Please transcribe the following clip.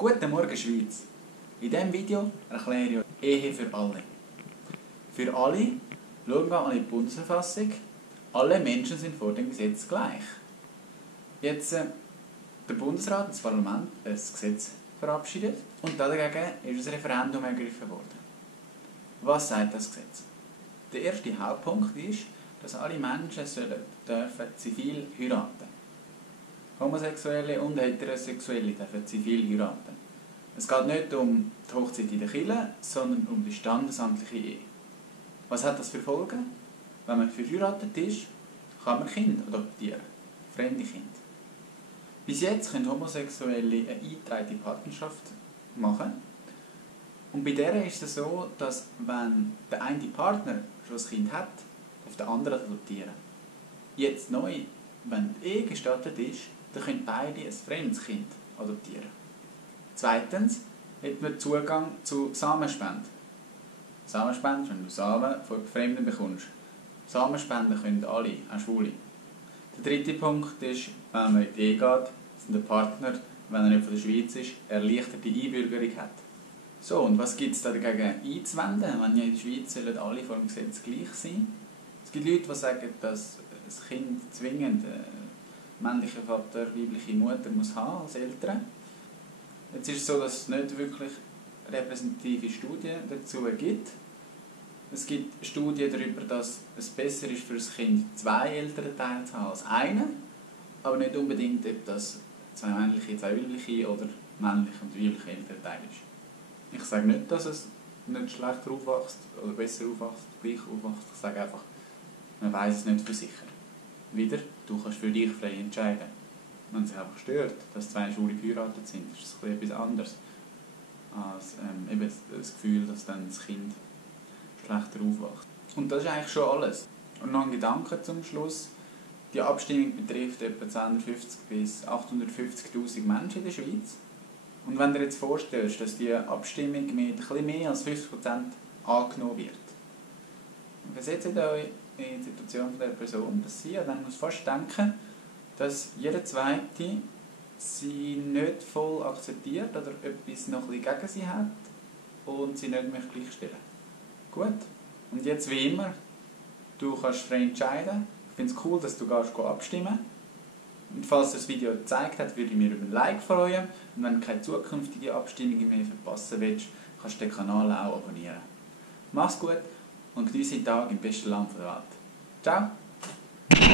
Guten Morgen Schweiz! In diesem Video erkläre ich Ehe für alle. Für alle schauen wir an die Bundesverfassung. Alle Menschen sind vor dem Gesetz gleich. Jetzt der Bundesrat, das Parlament, ein Gesetz verabschiedet und dagegen ist ein Referendum ergriffen worden. Was sagt das Gesetz? Der erste Hauptpunkt ist, dass alle Menschen dürfen zivil heiraten. Homosexuelle und Heterosexuelle dürfen zivil heiraten. Es geht nicht um die Hochzeit in der Kirche, sondern um die standesamtliche Ehe. Was hat das für Folgen? Wenn man verheiratet ist, kann man Kinder adoptieren, fremde Kinder. Bis jetzt können Homosexuelle eine eingetragene Partnerschaft machen. Und bei der ist es so, dass wenn der eine Partner schon ein Kind hat, darf der andere adoptieren. Jetzt neu, wenn die Ehe gestattet ist, dann können beide ein fremdes Kind adoptieren. Zweitens hat man Zugang zu Samenspenden. Samenspenden, wenn du Samen von Fremden bekommst. Samenspenden können alle, auch Schwule. Der dritte Punkt ist, wenn man in die Ehe geht, dass der Partner, wenn er nicht von der Schweiz ist, erleichterte Einbürgerung hat. So, und was gibt es da dagegen einzuwenden, wenn ja in der Schweiz sollen alle vor dem Gesetz gleich sein? Es gibt Leute, die sagen, dass das Kind zwingend männlicher Vater, weibliche Mutter muss haben als Eltern. Jetzt ist es so, dass es nicht wirklich repräsentative Studien dazu gibt. Es gibt Studien darüber, dass es besser ist für das Kind, zwei Elternteile zu haben als einen, aber nicht unbedingt, ob das zwei männliche, zwei weibliche oder männliche und weibliche Elternteile ist. Ich sage nicht, dass es nicht schlechter aufwächst oder besser aufwächst, gleich aufwächst. Ich sage einfach, man weiß es nicht für sicher. Wieder, du kannst für dich frei entscheiden. Wenn es sich einfach stört, dass zwei Schwule verheiratet sind, ist das etwas anderes als eben das Gefühl, dass dann das Kind schlechter aufwächst. Und das ist eigentlich schon alles. Und noch ein Gedanke zum Schluss. Die Abstimmung betrifft etwa 250.000 bis 850.000 Menschen in der Schweiz. Und wenn du dir jetzt vorstellst, dass die Abstimmung mit etwas mehr als 50% angenommen wird, versetzt euch in die Situation der Person, dass sie dann muss fast denken, dass jeder Zweite sie nicht voll akzeptiert oder etwas noch ein bisschen gegen sie hat und sie nicht mehr gleichstellen. Gut. Und jetzt wie immer, du kannst frei entscheiden. Ich finde es cool, dass du abstimmen gehst. Und falls das Video gezeigt hat, würde ich mich über ein Like freuen. Und wenn du keine zukünftige Abstimmungen mehr verpassen willst, kannst du den Kanal auch abonnieren. Mach's gut und genieße den Tag im besten Land der Welt. Ciao!